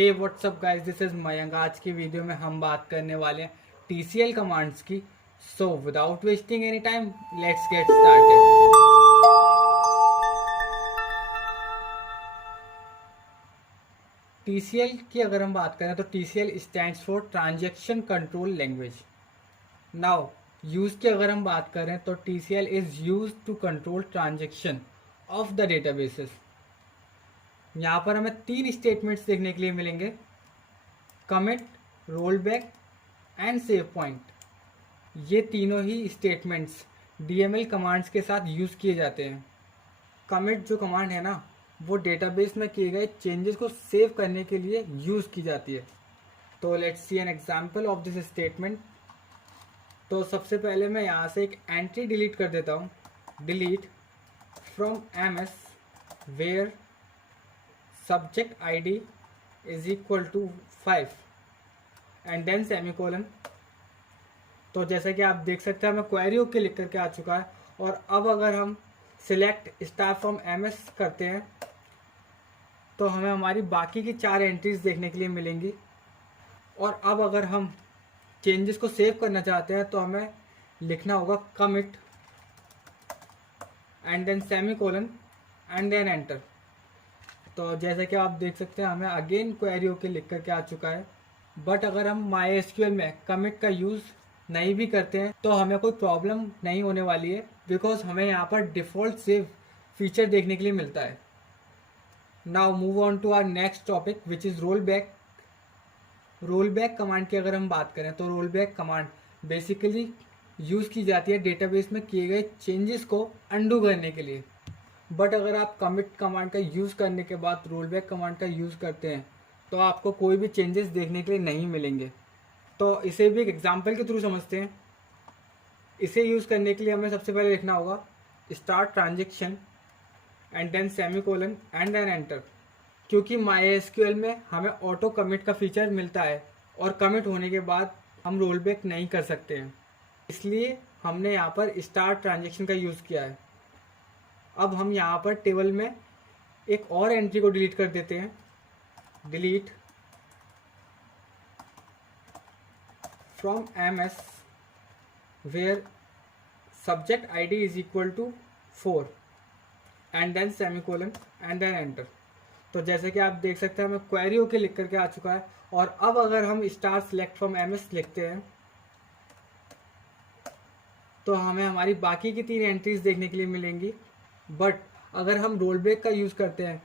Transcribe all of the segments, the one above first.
Hey what's up guys, this is Mayank. आज की video में हम बात करने वाले हैं TCL कमांड्स की। So without wasting any time, let's get started. TCL की अगर हम बात करें तो TCL stands for transaction control language. Now use की अगर हम बात करें तो TCL is use to control transaction of the databases. यहाँ पर हमें तीन स्टेटमेंट्स देखने के लिए मिलेंगे: commit, roll back and save point. ये तीनों ही स्टेटमेंट्स DML कमांड्स के साथ यूज़ किए जाते हैं। कमिट जो कमांड है ना, वो डेटाबेस में किए गए चेंजेस को सेव करने के लिए यूज़ की जाती है। तो let's see an example of this statement. तो सबसे पहले मैं यहाँ से एक एंट्री डिलीट कर देता हूँ। Delete from MS where subject ID is equal to 5 and then semicolon. तो जैसा कि आप देख सकते हैं, हमें क्वेरी ओके लिख करके आ चुका है। और अब अगर हम सिलेक्ट स्टार फ्रॉम MS करते हैं तो हमें हमारी बाकी की 4 एंट्रीज देखने के लिए मिलेंगी। और अब अगर हम चेंजेस को सेव करना चाहते हैं तो हमें लिखना होगा commit and then semicolon and then enter. तो जैसा कि आप देख सकते हैं, हमें अगेन क्वेरी ओके लिख करके आ चुका है। बट अगर हम MySQL में कमिट का यूज़ नहीं भी करते हैं तो हमें कोई प्रॉब्लम नहीं होने वाली है, बिकॉज हमें यहाँ पर डिफ़ॉल्ट सेव फीचर देखने के लिए मिलता है। Now move on to our next topic which is roll back. Roll back command की अगर हम बात करें तो roll back command basically use की जाती है डेटाबेस में किए गए चेंजेस को अंडू करने के लिए। बट अगर आप कमिट कमांड का यूज़ करने के बाद रोल बैक कमांड का यूज़ करते हैं तो आपको कोई भी चेंजेस देखने के लिए नहीं मिलेंगे। तो इसे भी एक एग्जांपल के थ्रू समझते हैं। इसे यूज़ करने के लिए हमें सबसे पहले लिखना होगा start transaction and then semicolon and then enter. क्योंकि MySQL में हमें ऑटो कमिट का फीचर मिलता है और कमिट होने के बाद हम रोल बैक नहीं कर सकते हैं, इसलिए हमने यहाँ पर स्टार्ट ट्रांजेक्शन का यूज़ किया है। अब हम यहाँ पर टेबल में एक और एंट्री को डिलीट कर देते हैं। Delete from MS where subject ID is equal to 4 and then semicolon and then enter. तो जैसे कि आप देख सकते हैं, हमें क्वेरी ओके लिख करके आ चुका है। और अब अगर हम स्टार सिलेक्ट फ्रॉम MS लिखते हैं तो हमें हमारी बाकी की 3 एंट्रीज देखने के लिए मिलेंगी। बट अगर हम रोल बैक का यूज़ करते हैं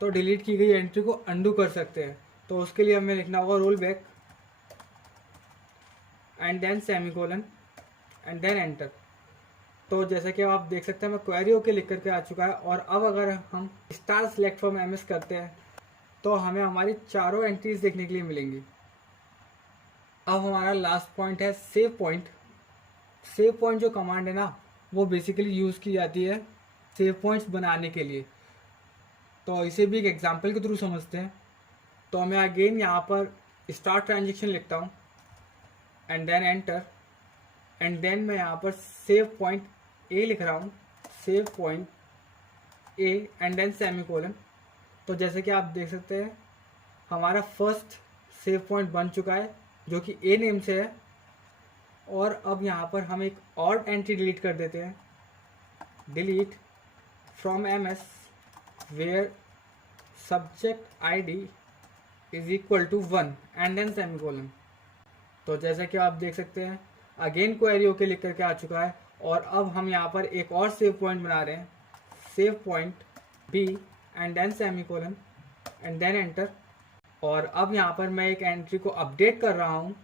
तो डिलीट की गई एंट्री को अंडू कर सकते हैं। तो उसके लिए हमें लिखना होगा roll back and then semicolon and then enter. तो जैसा कि आप देख सकते हैं, मैं क्वेरी ओके लिख करके आ चुका है। और अब अगर हम स्टार सिलेक्ट फ्रॉम MS करते हैं तो हमें हमारी चारों एंट्रीज देखने के लिए मिलेंगी। अब हमारा लास्ट पॉइंट है सेव पॉइंट। सेव पॉइंट जो कमांड है ना, वो बेसिकली यूज़ की जाती है सेव पॉइंट्स बनाने के लिए। तो इसे भी एक एग्जांपल के थ्रू समझते हैं। तो मैं अगेन यहाँ पर स्टार्ट ट्रांजेक्शन लिखता हूँ and then enter and then मैं यहाँ पर सेव पॉइंट A लिख रहा हूँ, save point A and then semicolon. तो जैसे कि आप देख सकते हैं, हमारा फर्स्ट सेव पॉइंट बन चुका है जो कि A नेम से है। और अब यहाँ पर हम एक और एंट्री डिलीट कर देते हैं। Delete from MS where subject ID is equal to 1 and then semicolon. तो जैसा कि आप देख सकते हैं, अगेन क्वेरी ओके लिख करके आ चुका है। और अब हम यहाँ पर एक और सेव पॉइंट बना रहे हैं, save point B and then semicolon and then enter. और अब यहाँ पर मैं एक एंट्री को अपडेट कर रहा हूँ।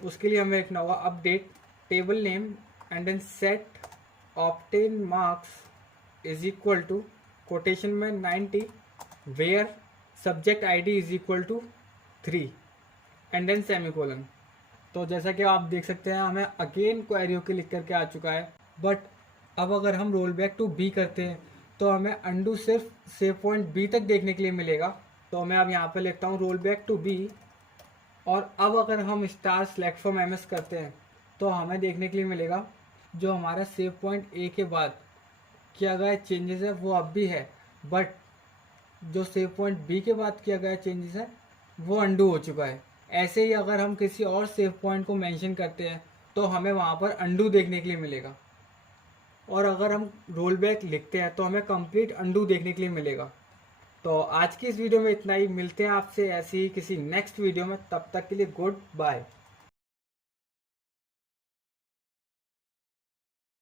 उसके लिए हमें लिखना होगा update table name and then set obtain marks is equal to quotation में 90 where subject ID is equal to 3 and then semicolon. तो जैसा कि आप देख सकते हैं, हमें अगेन क्वेरी ओके लिख करके आ चुका है। बट अब अगर हम रोल बैक टू B करते हैं तो हमें अंडू सिर्फ सेव पॉइंट B तक देखने के लिए मिलेगा। तो मैं अब यहाँ पर लिखता हूँ रोल बैक टू B। और अब अगर हम स्टार सिलेक्ट फ्रॉम MS करते हैं तो हमें देखने के लिए मिलेगा जो हमारा सेव पॉइंट A के बाद किया गया चेंजेस है वो अब भी है, बट जो सेव पॉइंट B के बाद किया गया चेंजेस है वो अंडू हो चुका है। ऐसे ही अगर हम किसी और सेव पॉइंट को मेंशन करते हैं तो हमें वहाँ पर अंडू देखने के लिए मिलेगा, और अगर हम रोल बैक लिखते हैं तो हमें कंप्लीट अंडू देखने के लिए मिलेगा। तो आज की इस वीडियो में इतना ही, मिलते हैं आपसे ऐसे ही किसी नेक्स्ट वीडियो में, तब तक के लिए गुड बाय।